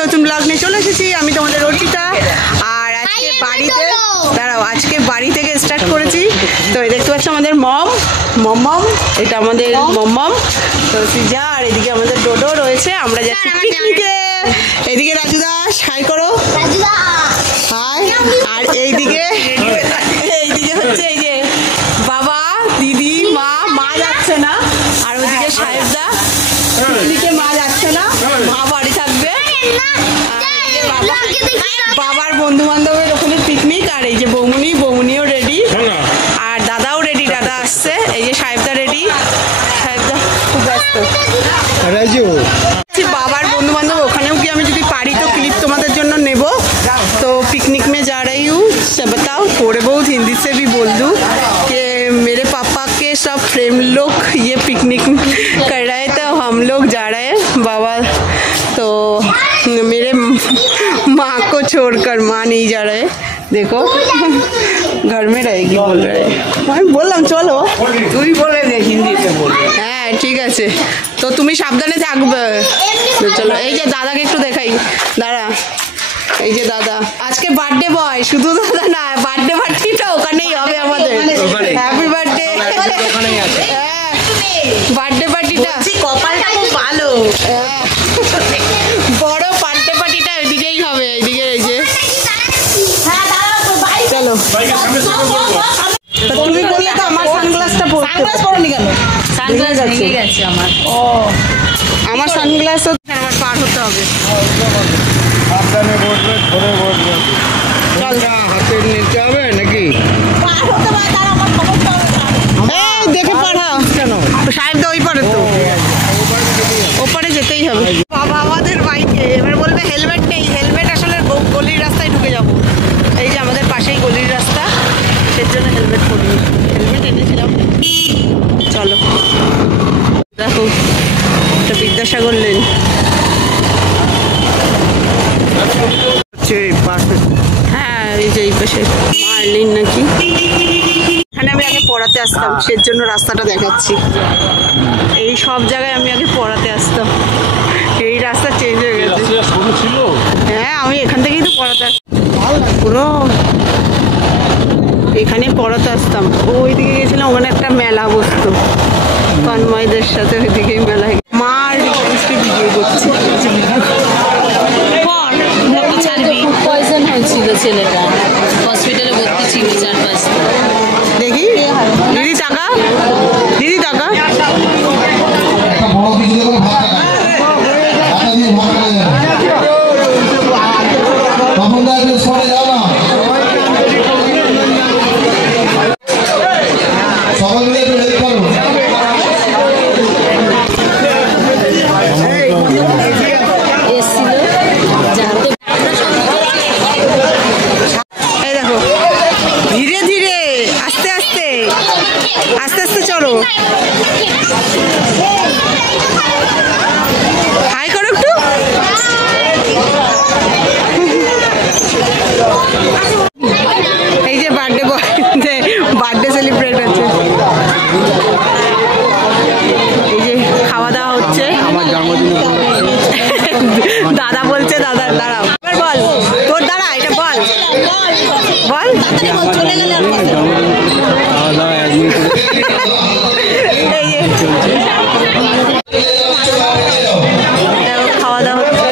নতুন ব্লগ নিয়ে চলে এসেছি আমি তোমাদের অর্পিতা। আর আজকে বাড়িতে দাঁড়াও, আজকে বাড়ি থেকে স্টার্ট করেছি। তো এই দেখতে পাচ্ছ আমাদের মম, এটা আমাদের মম, তো সিজা, আর এদিকে আমাদের ডোডো রয়েছে। আমরা যাচ্ছি পিকনিকে। এদিকে রাজুদা হাই করো, হাই। আর এইদিকে হচ্ছে এই যে বাবা, দিদি, মা যাচ্ছে না। আর ওদিকে সাহেবদা, পিকনিকে মা যাচ্ছে না, মা বাড়ি থাকবে। বাবার বন্ধু বান্ধবের ওখানে পিকনিক। আর এই যে বৌমুনিও রেডি, আর দাদাও রেডি, দাদা আসছে। এই যে সাহেবদা রেডি, সাহেবদা খুব ব্যস্ত। বাবার বন্ধু বান্ধব ওখানেও কি আমি যদি पारी तो क्लिप तुम्हारे जन्नो नेबो। तो पिकनिक में जा रही हूँ, बताओ थोड़े बहुत हिंदी से भी बोल दूँ कि मेरे पापा के सब फ्रेंड लोग ये पिकनिक कर रहे थे, हम लोग जा रहे हैं बाबा। तो मेरे माँ को छोड़कर माँ नहीं जा रहे, देखो घर में रहेगी बोल रहे। मैं बोललाम चलो, तू ही बोले दे हिंदी से बोल। हाँ ठीक है, तो तुम साबधाने থাকবে। चलो এই যে দাদাকে একটু দেখাই, দাঁড়া। এই যে দাদা আজকে বার্থডে বয়, শুধু দাদা না, বার্থডে পার্টিটা ওখানেই হবে আমাদের। হ্যাপি বার্থডে, বার্থডে পার্টিটা কপালটা খুব ভালো, বড় বার্থডে পার্টিটা ওইদিকেই হবে। এইদিকে এই যে চলো। তুমি বললে তো আমার সানগ্লাসটা পরনি কেন? সানগ্লাস ভেঙে গেছে আমার। ও আমার সানগ্লাসও আমার পার হতে হবে। চল হাতে নিতে হবে নাকি? দেখে পাঠাও কেন? সাহেব ওই পারে তো, ওপারে যেতেই হবে। বাবা আমাদের বাইকে এবার বলবে হেলমেট নেই। হেলমেট আসলে গলির রাস্তায় ঢুকে যাবো। এই যে আমাদের পাশেই গলির রাস্তা, সের জন্য হেলমেট পরিনি। হেলমেট এনেছিলাম। চলো দেখো, এটা বিদ্যাসাগর লেন। হ্যাঁ এই যে এই পাশে মার্লিন নাকি, এখানে আমি আগে পড়াতে আসতাম, সের জন্য রাস্তাটা দেখাচ্ছি। এই সব জায়গায় আমি আগে পড়াতে আসতাম, এই রাস্তা চেঞ্জ হয়ে গেছে। হ্যাঁ আমি এখান থেকেই তো পড়াতে আসতাম, পুরো এখানে পড়াতে আসতাম। ওইদিকে গেছিলাম, ওখানে একটা মেলা বসতো তন্ময়দের সাথে, ওইদিকেই মেলা। মা আর ভিডিও করছি। পয়জন হয়েছিল ছেলেটা, হসপিটালে ভর্তি ছিল 4-5 দিন। দেখি দিদি টাকা, দিদি টাকা। আস্তে আস্তে চলো, হাই করো একটু। এই যে বার্থডে বয়, বার্থডে সেলিব্রেট হচ্ছে। এই যে খাওয়া দাওয়া হচ্ছে। দাদা বলছে, দাদা দাঁড়াও বল, তোর দাঁড়া, এটা বল বল। চলে গেলে খাওয়া দাওয়া হচ্ছে।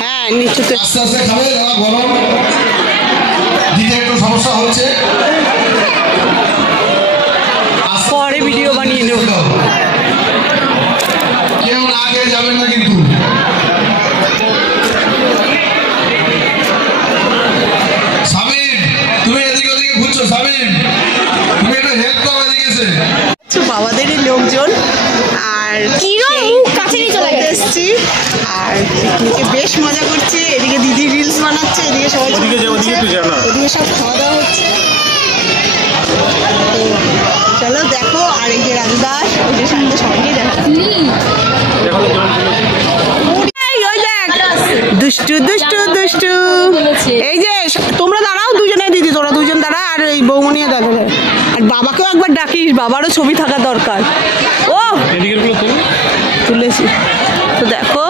হ্যাঁ নিচুতে আস্তে আস্তে খাবে, গরম দিতে একটু সমস্যা হচ্ছে, পরে ভিডিও বানিয়ে নেব। কেউ আগে আর পিকনিকে বেশ মজা করছে। এদিকে দিদি রিলস বানাচ্ছে, এদিকে সবাই ওদিকে সব খাওয়া দাওয়া হচ্ছে। তো চলো দেখো। আর এই যে রাজু দাস, ওই যে সামনে সবাইকে দেখো। দুষ্টু দুষ্টু দুষ্টু। এই যে তোমরা দাঁড়াও, দুজনে দিদি, তোরা দুজন দাঁড়া। আর এই বৌমনিও দেখো। আর বাবাকেও একবার ডাকিস, বাবারও ছবি থাকা দরকার। ও তুলেছি তো দেখো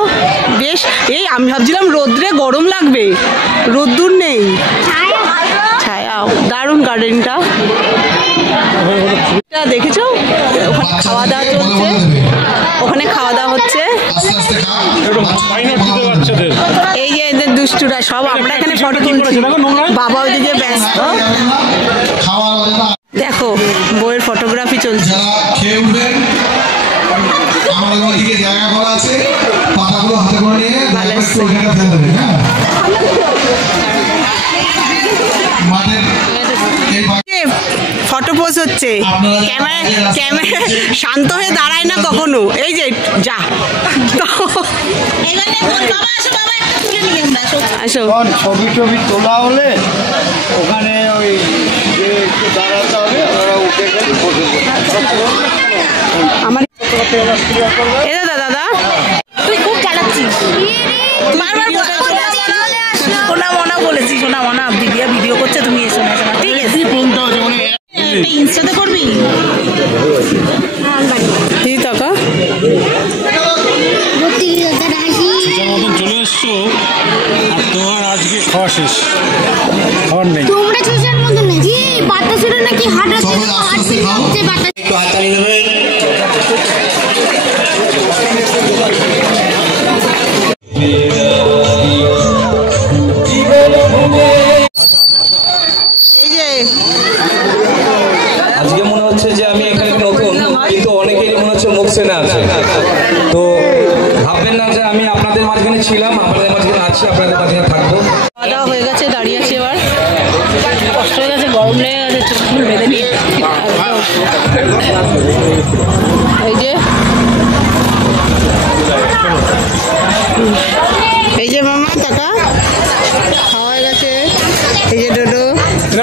বেশ। এই আমি ভাবছিলাম রোদ্রে গরম লাগবে, রোদ্দুর নেই, ছায়া। দারুণ গার্ডেনটা দেখেছো? ওখানে খাওয়া দাওয়া চলছে, ওখানে খাওয়া দাওয়া হচ্ছে। এই যে এদের দুষ্টুরা সব, আমরা এখানে ফটো তুলছি, বাবা ওইদিকে ব্যস্ত। দেখো বইয়ের ফটোগ্রাফি চলছে। ফটো পোজ হচ্ছে, ক্যামেরা শান্ত হয়ে দাঁড়ায় না কখনো। এই যে যা আসো, ছবি টবি তোলা হলে ওখানে ওই দাঁড়াতে হবে, ওরা উঠে গেলে আমার দাদা তুই খুব চালাচ্ছিস। সোনা মনা বলেছি, সোনা মনা ভিডিও করছে, তুমি এসো না। ঠিক আছে ইনস্টাতে করবি দিদি টাকা চলে এসছো। আর তোমার আজকে খাওয়া শেষ, খাওয়ার নেই। তোমরা চুষার মতো নাকি বাতা ছিল নাকি হাঁটা ছিল, হাঁটতে বাতা একটু হাত চালিয়ে দেবে। আজকে মনে হচ্ছে যে আমি এখানে নতুন, কিন্তু অনেকেই মনে হচ্ছে মুখ চেনা আছে। তো ভাববেন না যে আমি আপনাদের মাঝখানে ছিলাম, আপনাদের মাঝখানে আছি, আপনাদের মাঝখানে থাকবো। খাওয়া দাওয়া হয়ে গেছে, দাঁড়িয়ে আছি। এবার কষ্ট হয়ে গেছে, গরম লেগে গেছে, চোখ ফুল বেঁধে নিই। এই যে এই যে মামা টাকা খাওয়া হয়ে গেছে। এই যে ডোডো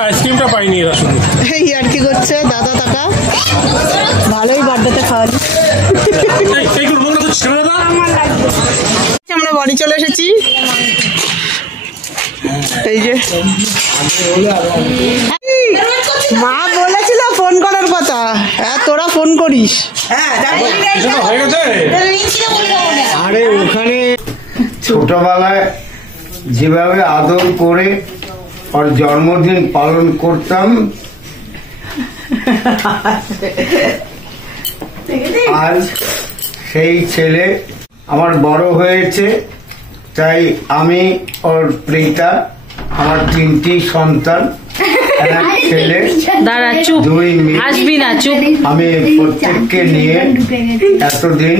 আইসক্রিমটা পাইনি এরা শুধু। এই আর কি করছে দাদা টাকা, ভালোই বার্থডেতে খাওয়ালি। আমরা বাড়ি চলে এসেছি। এই যে মা বলেছিল ফোন করার কথা, হ্যাঁ তোরা ফোন করিস। আরে ওখানে ছোটবেলায় যেভাবে আদর করে ওর জন্মদিন পালন করতাম, আজ সেই ছেলে আমার বড় হয়েছে। তাই আমি ওর প্রিতা, আমার 3টি সন্তান, এক ছেলে, দাঁড়া চুপ, 2 মেয়ে। আসবি না, চুপ। আমি প্রত্যেককে নিয়ে এতদিন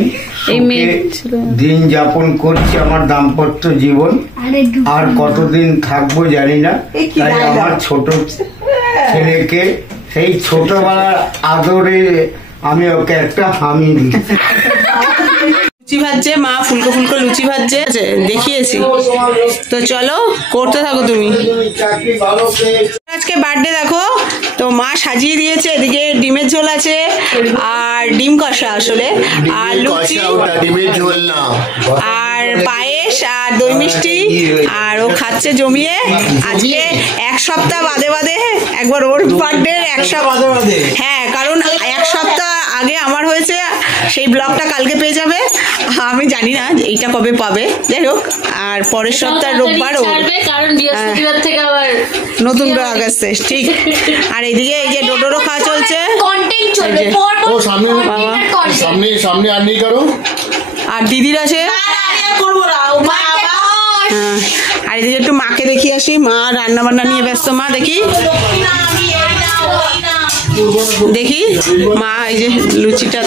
দিন যাপন করছি, আমার দাম্পত্য জীবন। আর কতদিন থাকবো জানি না। তাই আমার ছোট ছেলেকে সেই ছোটবেলার আদরে আমি ওকে একটা হামি দিই। লুচি ভাজছে মা, ফুলকো ফুলকো লুচি ভাজছে, দেখিয়েছি। তো চলো করতে থাকো তুমি। আজকে বার্থডে দেখো, তো মা সাজিয়ে দিয়েছে। এদিকে ডিমের ঝোল আছে, আর ডিম কষা আসলে, আর লুচি, আর পায়েস, আর দই মিষ্টি। আর ও খাচ্ছে জমিয়ে। আজকে 1 সপ্তাহ বাদে বাদে একবার ওর বার্থডে, 1 সপ্তাহ। হ্যাঁ, কারণ 1 সপ্তাহ আগে আমার হয়েছে, সেই ব্লগটা কালকে পেয়ে যাবে। আমি জানি না এইটা কবে পাবে, যাই হোক। আর পরের সপ্তাহ রোববার কারণ বৃহস্পতিবার থেকে আবার নতুন ব্লগ আসছে, ঠিক। আর এদিকে এই যে ডোডোরও খাওয়া চলছে, কন্টেন্ট চলবে সামনে সামনে আর নেই কারো। আর দিদির আছে। আর এদিকে একটু মাকে দেখি আসি, মা রান্না বান্না নিয়ে ব্যস্ত। মা দেখি দেখি মা এই যে লুচিটা